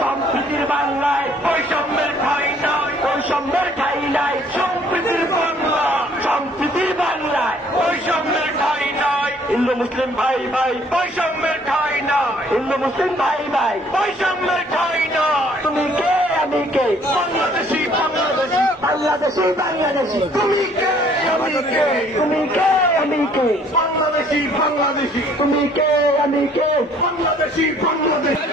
সম্প্রীতির বাংলায় বৈষম্যের ঠাঁই নাই, বৈষম্যের ঠাঁই নাই। সম্প্রীতির বাংলা, সম্প্রীতির বাংলায় বৈষম্যের ঠাঁই নাই। হিন্দু মুসলিম ভাই ভাই বৈষম্যের ঠাঁই নাই, হিন্দু মুসলিম ভাই ভাই বৈষম্যের ঠাঁই নাই। তুমি কে আমি কে, বাংলাদেশি বাংলাদেশি, বাংলাদেশি বাংলাদেশি। তুমি কে আমি কে, তুমি কে আমি কে, বাংলাদেশি বাংলাদেশি। তুমি কে আমি কে, বাংলাদেশি বাংলাদেশি।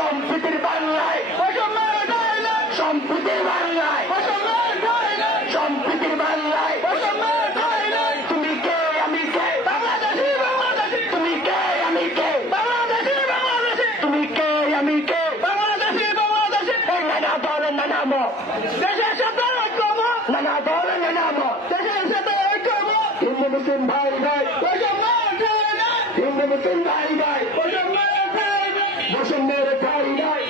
সম্প্রীতির বাংলায়, সম্প্রীতির বাংলায় তুমি কে আমি কে, বাংলাদেশি বাংলাদেশি। তুমি কে আমি কে, বাংলাদেশি বাংলাদেশি। তুমি কে আমি কে, বাংলাদেশি বাংলাদেশি। নানা দল নানা মত, দেশের সাথে ঐক্যম, নানা দল নানা মত, দেশের সাথে ঐক্যম। হিন্দু মুসলিম ভাই ভাই হিন্দু মুসলিম ভাই ভাই বৈষম্যের ঠাঁই নাই।